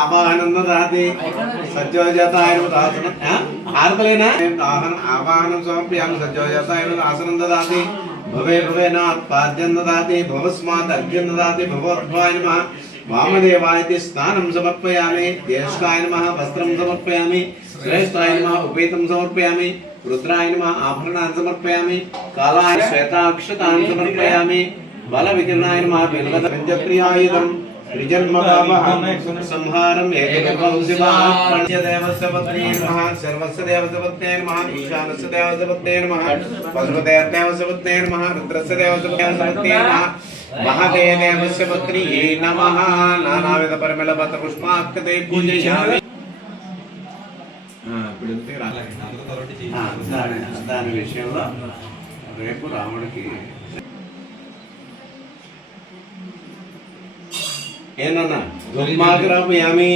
ఆవాహనందదాతి సజ్జోజాతాయ ఆరతలేనా ఆవాహనం సమర్పయామి సజ్జోజాతాయ ఆసనం దదాతి భవే భవేనాత్ పాద్యం దదాతి భవస్మాత్ అర్ఘ్యం దదాతి భవోద్భవాయ నమః వామదేవాయ స్నానం సమర్పయామి జ్యేష్ఠాయ నమః వస్త్రం సమర్పయామి శ్రేష్ఠాయ నమః ఉపేతం సమర్పయామి రుద్రాయ నమః ఆభరణాన్ని సమర్పయామి కాలాయ శ్వేతాక్షతాన్ని సమర్పయామి బలవికిరణాయ నమః బిల్వదంజప్రియాయుధం త్రిజన్మపాపహం సంహారం ఏకదేవస్య పత్నే నమః సర్వస్య దేవస్య పత్నే నమః ఈశానస్య దేవస్య పత్నే నమః పశుపతేర్దేవస్య పత్నే నమః రుద్రస్య దేవస్య పత్నే నమః మహతే దేవస్య పత్నియే నమః నానావిధ పరిమళ పత్ర పుష్పాక్షతే పూజయామి. దాని విషయంలో రేపు రాముడికి ఏనన్నా దుర్మాగ్రహయామి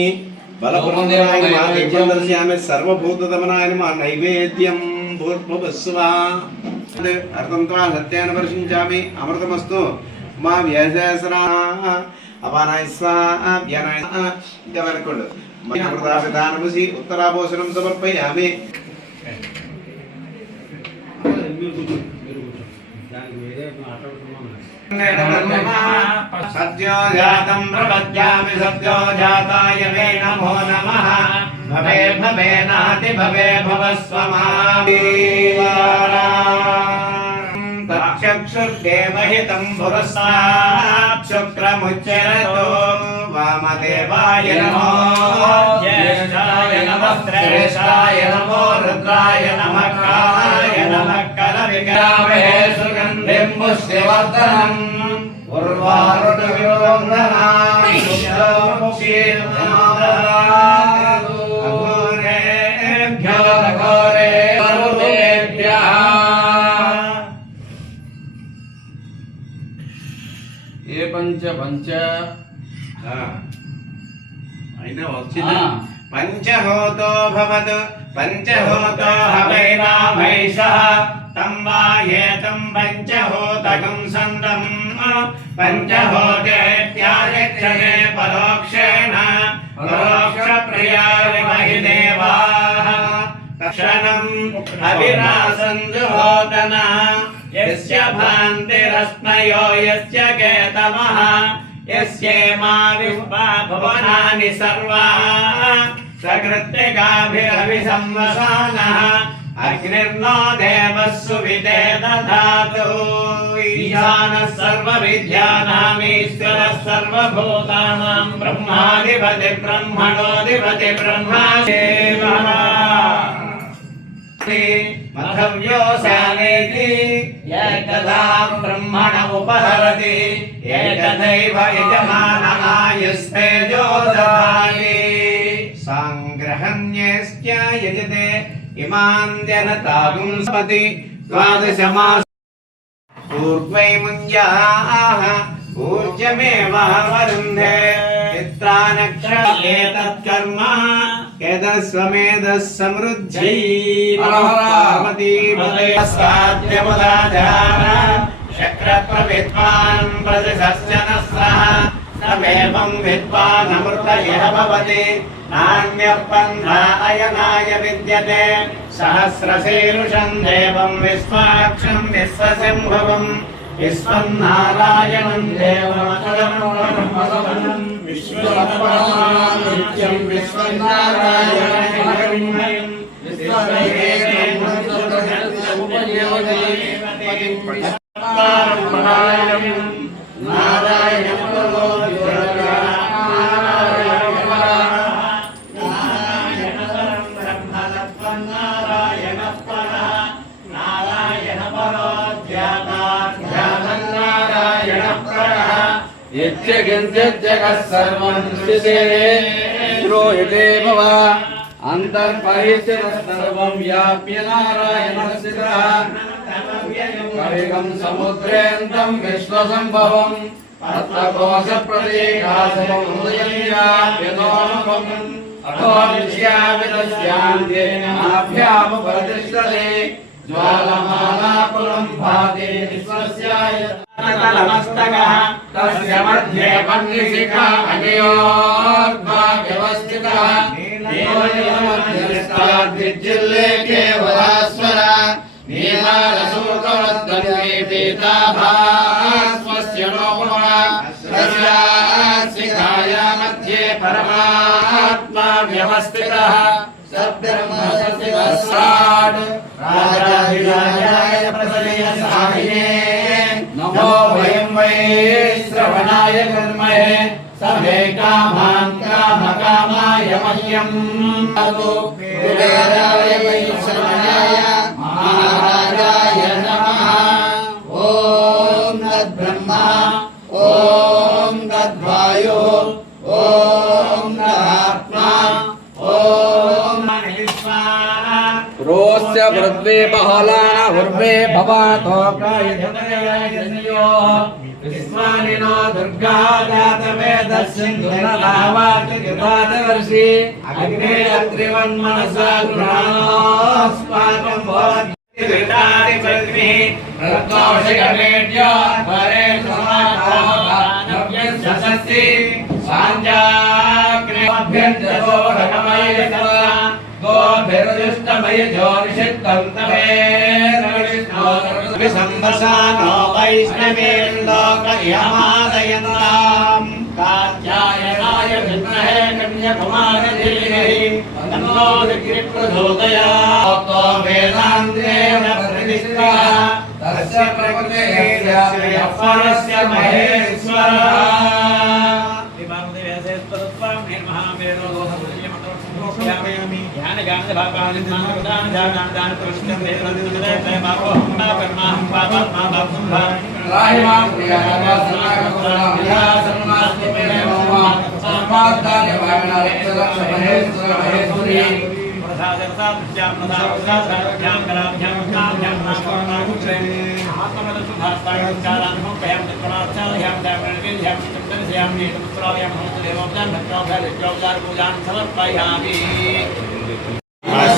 బలప్రదందనాయ నమః నిత్యం దర్శయామి సర్వభూతదమనాయ నమః నైవేద్యం భూర్భువస్సువా అర్థంతో సత్యాన్ని వర్షించామి అమృతమస్తు మా వ్యాసరా అపానాయ స్వాహ వ్యానాయ ఇంతవరకుండు అమృతాభిధానముసి ఉత్తరాభూషణం సమర్పయామి. సత్యో జాతం ప్రపద్యామి సత్యో జాతాయ మే నమో నమః భవే భవేనాతి భవే భవస్వమాదేవారా తక్షుర్దేవహితం పురస్సాత్ శుక్రముచ్చరతో వామదేవాయ నమో జ్యేష్ఠాయ నమః శ్రేష్ఠాయ నమో రుద్రాయ నమః కాలాయ నమః కలవికరామహే సుగంధిం పుష్టివర్ధనం ఉర్వారుకవిరోధనాయ పంచ అయినా వచ్చింది. పంచహోతో భవతు పంచహోతో హవైనాభైషః తం వా ఏతం పంచహోతకం సంతం పంచహోతేత్యాచక్షతే పరోక్షేణ పరోక్ష ప్రియాయ మహి దేవాః తక్షణం అవినాశం జుహోతన యస్య భాంతిరస్మయో యస్య కేతవః యస్యేమా విశ్వా భువనాని సర్వా సకృత్తికాభిరవిసంవసానః అగ్నిర్నో దేవస్సు విదే దధాతు ఈశానः సర్వవిద్యానామీశ్వరः సర్వభూతానాం బ్రహ్మాధిపతి బ్రహ్మణోధిపతి బ్రహ్మా దేవః మధవ్యోసానేతి ఏకదా బ్రహ్మణ ఉపహరతి ఏకదైవ యజమానమాయస్తేజో దధాతి సాంగ్రహణ్యస్య యజతే ఇమాన్ జనతాగుం స్పతి ద్వాదశమాస పూర్వై ముంజాః ఊర్జమేవావరుంధే చిత్రానక్షేతత్కర్మ యదస్వమేధః సమృద్ధ్యై పార్వతీపదయస్కాద్యముదాచార శక్రప్రవిద్వాన్ ప్రతిశస్యనస్రః తమేవం విద్వానమృత ఇహ భవతి నాన్యః పంథా అయనాయ విద్యతే సహస్రశీర్షం దేవం విశ్వాక్షం విశ్వశంభవం విశ్వన్నారాయణం దేవమతలం విశ్వపరమానిత్యం విశ్వన్నారాయణం జగత్ సర్వం సృష్టితే శ్రూయతే భవ అంతర్పరిస్థిత సర్వం వ్యాప్య నారాయణ స్థితః కవిగం సముద్రేంతం విశ్వసంభవం అత్తకోశ ప్రదేకాశం హృదయం వ్యాప్యతోముఖం అథో విద్యావిదస్యాంతే నాభ్యాముపతిష్టతే ज्वालमालाकुलं भाति विश्वस्याय नमस्तकः तस्य मध्ये पन्निशिखा अनयोर्ध्वा व्यवस्थितः नीलमध्यस्ताद्विज्जिल्ले केवलास्वर नीलारसूकवद्गन्वे पीताभास्वस्य नोपमा तस्याशिखाया मध्ये परमात्मा व्यवस्थितः सब्रह्मसत्यवस्राट् राजाधिराजाय प्रसयसाहिने नमो वयं वै श्रवणाय कर्महे समे कामान् कामकामाय मह्यं ततो कुबेराय वै श्रवणाय महाराजाय नमः ॐ तद्ब्रह्मा ॐ तद्वायुः ॐ तदात्मा रोस्य वृद्वे बहलान उर्वे भवातो कायधनयो विस्मानिनो दुर्गा जातवेदस्सिन्धुनलावाचकृतादवर्षि अग्ने अत्रिवन्मनसा गृहाणोऽस्माकं भवति विदारि पृथ्वी रत्नौषधमेड्यो वरे समाधानव्यस्य सस्ति साञ्जाग्रेभ्यञ्जतो रकमयः गोभिर्दुष्टमय ज्योतिषित्तं तमेर्विष्णो विसंवसानो वैष्णवेन्दोकयमादयन्ताम् कात्यायनाय विद्महे कन्याकुमारधीमहि तन्नो विक्रप्रचोदयात् वेदान्तेन प्रतिष्ठितः तस्य प्रकृतेः परस्य महेश्वरः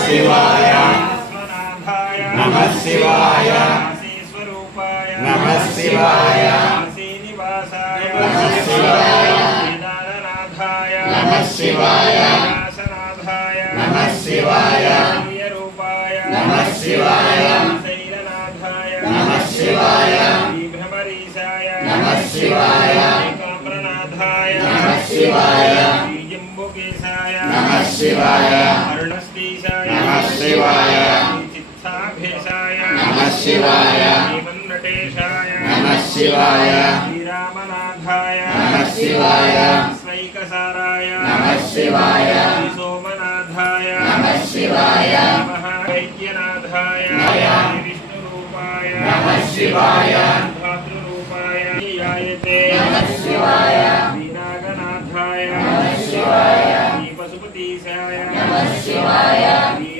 शिवाय नमः शिवाय नमः शिवाय नमः शिवाय नमः शिवाय नमः शिवाय नमः शिवाय नमः शिवाय नमः शिवाय नमः शिवाय नमः शिवाय नमः शिवाय नमः शिवाय नमः शिवाय श्रीरामनाथाय नमः शिवाय स्वैकसाराय नमः शिवाय सोमनाथाय नमः शिवाय महावैद्यनाथाय विष्णुरूपाय नमः शिवाय भातृरूपाय यायते नमः शिवाय वीरागनाथाय नमः शिवाय पशुपतीशाय नमः शिवाय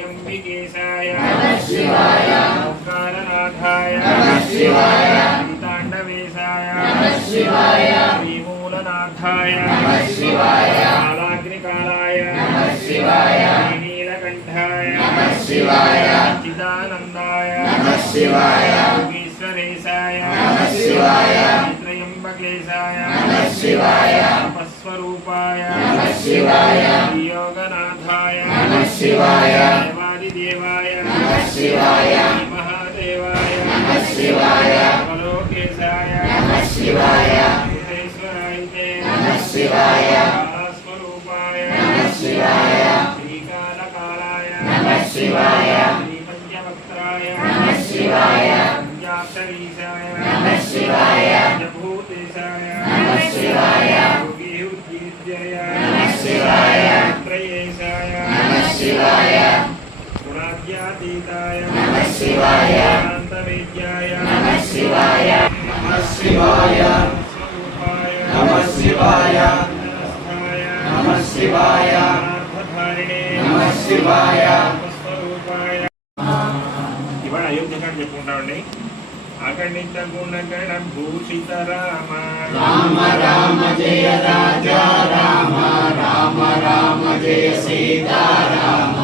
अम्बिकेशाय नमः शिवाय ओंकारनाथाय नमः शिवाय ताण्डवेशाय नमः शिवाय श्रीमूलनाथाय नमः शिवाय कालाग्निकालाय नमः शिवाय नीलकण्ठाय नमः शिवाय चिदानन्दाय नमः शिवाय योगीश्वरेशाय नमः शिवाय त्र्यम्बकेशाय नमः शिवाय तपस्वरूपाय नमः शिवाय योगनाथाय नमः शिवाय देवादिदेवाय नमः शिवाय महादेवाय नमः शिवाय अलोकेशाय नमः शिवाय ईश्वराय नमः शिवाय स्वरूपाय नमः शिवाय श्रीकालकालाय नमः शिवाय श्रीपञ्चवक्त्राय नमः शिवाय पंचाक्षरीशाय नमः शिवाय भूतेशाय नमः शिवाय योगीउद्गीर्जय नमः शिवाय त्रयेशाय नमः शिवाय गुणाद्यातीताय नमः शिवाय शान्तवेद्याय नमः शिवाय नमः शिवाय स्वरूपाय नमः शिवाय नमस्ताय नमः शिवाय नाथधारिणे नमः शिवाय स्वरूपाय ఇవాళ అయోధ్యకాండ చెప్పుకుంటామండి అగణిత గుణగణ భూషిత రామ రామ రామ జయ రాజా రామ రామ రామ జయ సీతా రామ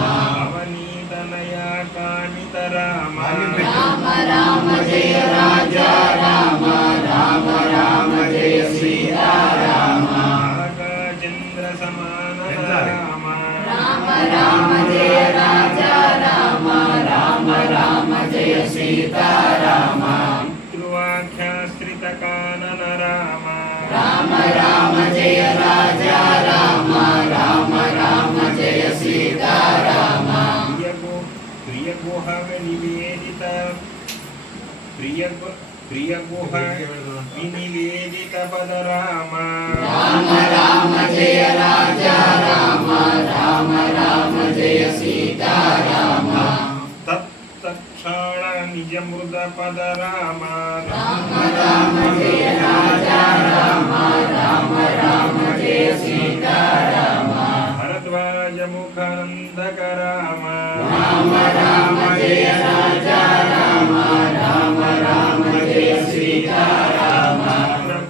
అవనీతనయ కాణిత రామ జయ రాజా రామ రామ రామ జయ సీతారామ నాగచంద్ర సమాన రామ రామ రామ జయ రాజా రామ రామ రామ జయ సీతారామ ధ్రువాఖ్యాశ్రిత కానన రామ రామ రామ జయ రాజా రామ రామ రామ జయ సీతారామ ప్రియగుహ నివేదిత ప్రియగుహ వినివేదిత పద రామ రామ రామ జయ రాజా రామ రామ రామ జయ సీతారామ తత్క్షాళ నిజ మృద పద రామ రామ రామ జయ రాజా రామ రామ రామ జయ సీతారామ భరద్వాజ ముఖానందక రామ రామ రామ జయ రాజా రామ రామ రామ జయ సీతారామ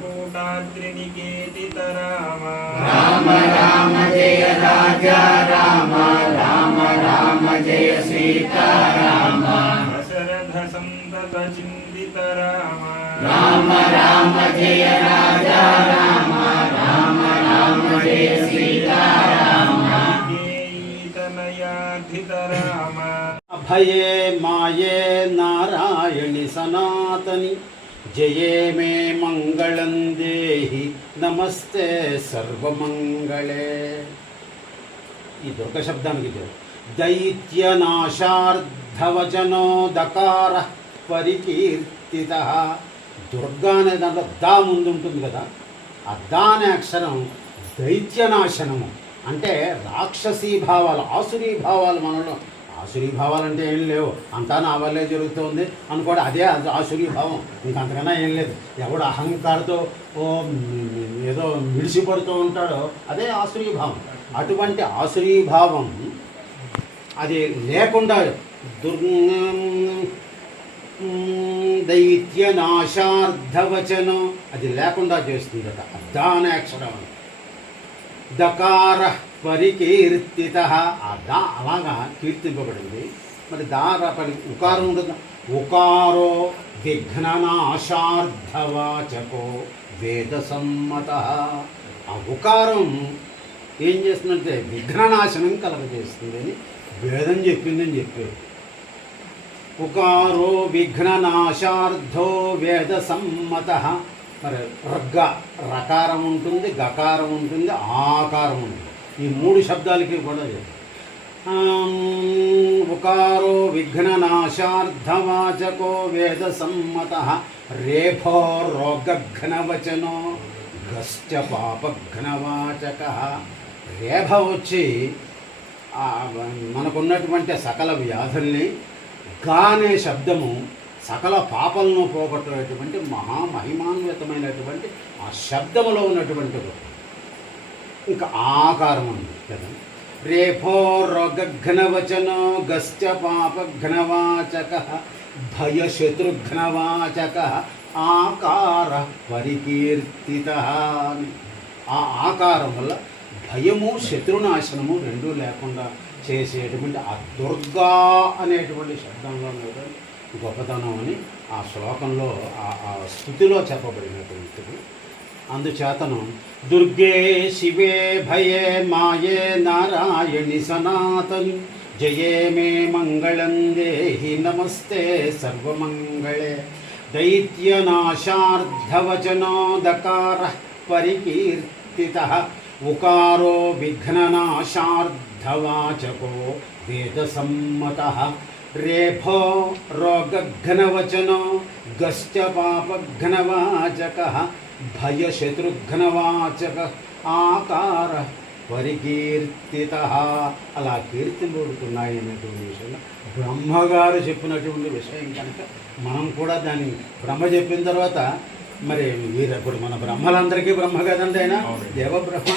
కూటాద్రి నికేతిత రామ రామ రామ జయ రాజా రామ రామ రామ జయ సీతారామ దశరథ సంతత చిందిత రామ రామ రామ జయ రాజా రామ రామ రామ జయ సీతారామ కేతనయాధిత రామ అభయే మాయే నారాయణి సనాతని జయే మే మంగళం దేహి నమస్తే సర్వమంగళే. ఈ దుర్గ శబ్దానికి దైత్యనాశార్ధవచనో దకార పరికీర్తిత. దుర్గా అనే దాంట్లో దా ముందు ఉంటుంది కదా, ఆ దా అనే అక్షరం దైత్యనాశనము అంటే రాక్షసీ భావాలు, ఆసురీ భావాలు మనలో. ఆసురీ భావాలు అంటే ఏం లేవు, అంతా నా వల్లే జరుగుతుంది అనుకోండి, అదే ఆసురీ భావం, ఇంకంతకన్నా ఏం లేదు. ఎవడు అహంకారంతో ఏదో మిడిసిపడుతూ ఉంటాడో అదే ఆసురీ భావం. అటువంటి ఆసురీ భావం అది లేకుండా దైత్యనాశార్ధవచనం అది లేకుండా చేస్తుందట దాన అక్షరం. దకార పరికీర్తిత, ఆ దా అలాగా కీర్తింపబడింది. మరి దార పలి ఉకారం ఉండదు. ఉకారో విఘ్ననాశార్ధవాచకో వేద సమ్మత. ఆ ఉకారం ఏం చేస్తుందంటే విఘ్ననాశనం కలగజేస్తుంది అని వేదం చెప్పిందని చెప్పారు. ఉకారో విఘ్ననాశార్ధో వేద సమ్మత. మరి రగ్గ రకారం ఉంటుంది, గకారం ఉంటుంది, ఆకారం ఉంటుంది. ఈ మూడు శబ్దాలకి కూడా ఉకారో విఘ్ననాశార్ధవాచకో వేద సమ్మత. రేభో రోగఘ్నవచనో గశ్చ పాపఘ్నవాచక. రేభ వచ్చి మనకున్నటువంటి సకల వ్యాధుల్ని, గా అనే శబ్దము సకల పాపలను పోగొట్టేటువంటి మహామహిమాన్వితమైనటువంటి ఆ శబ్దములో ఉన్నటువంటి ఇంకా ఆకారం ఉంది కదా. రేభో రోగఘ్నవచనో గశ్చ పాపఘ్నవాచక భయశత్రుఘ్నవాచక ఆకార పరికీర్తిత. ఆ ఆకారం వల్ల భయము శత్రునాశనము రెండూ లేకుండా చేసేటువంటి ఆ దుర్గా అనేటువంటి శబ్దంలో గొప్పతనం అని ఆ శ్లోకంలో ఆ స్థుతిలో చెప్పబడినటువంటిది. అందుచేతను దుర్గే శివే భయే మాయే నారాయణి సనాతని జయే మే మంగళం దేహి నమస్తే సర్వమంగళే. దైత్యనాశార్ధవచనో దకార పరికీర్తిత. ఉకారో విఘ్ననాశార్ధవాచకో వేద సమ్మత. రేభో రోగఘ్నవచనో గశ్చ పాపఘ్నవాచక భయశత్రుఘ్నవాచక ఆకార పరికీర్తిత. అలా కీర్తింపబడుతున్నాయి అన్నటువంటి విషయంలో బ్రహ్మగారు చెప్పినటువంటి విషయం కనుక మనం కూడా దాన్ని బ్రహ్మ చెప్పిన తర్వాత మరి ఇప్పుడు మన బ్రహ్మలందరికీ బ్రహ్మ కదండి ఆయన దేవ బ్రహ్మ.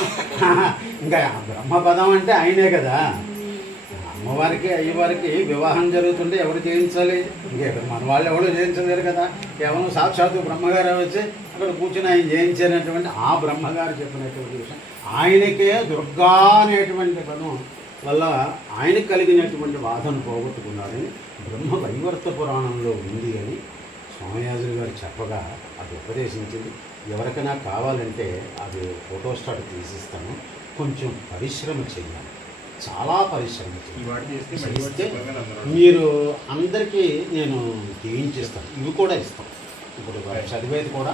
ఇంకా బ్రహ్మ పదం అంటే ఆయనే కదా. అమ్మవారికి అయ్యవారికి వివాహం జరుగుతుంటే ఎవరు చేయించాలి? ఇంకెక్కడ మన వాళ్ళు ఎవరు చేయించలేరు కదా. కేవలం సాక్షాత్తు బ్రహ్మగారు వచ్చి అక్కడ కూర్చొని ఆయన చేయించినటువంటి ఆ బ్రహ్మగారు చెప్పినటువంటి విషయం. ఆయనకే దుర్గా అనేటువంటి పదం వల్ల ఆయనకు కలిగినటువంటి బాధను పోగొట్టుకున్నారని బ్రహ్మ వైవర్త పురాణంలో ఉంది అని స్వామియాజులు గారు చెప్పగా అది ఉపదేశించింది. ఎవరికైనా కావాలంటే అది ఫోటో స్టాట్ తీసిస్తాను. కొంచెం పరిశ్రమ చేయాలి, చాలా పరిశ్రమ చేస్తే మీరు అందరికీ నేను చేయించిస్తాను. ఇవి కూడా ఇస్తాం. ఇప్పుడు చదివేది కూడా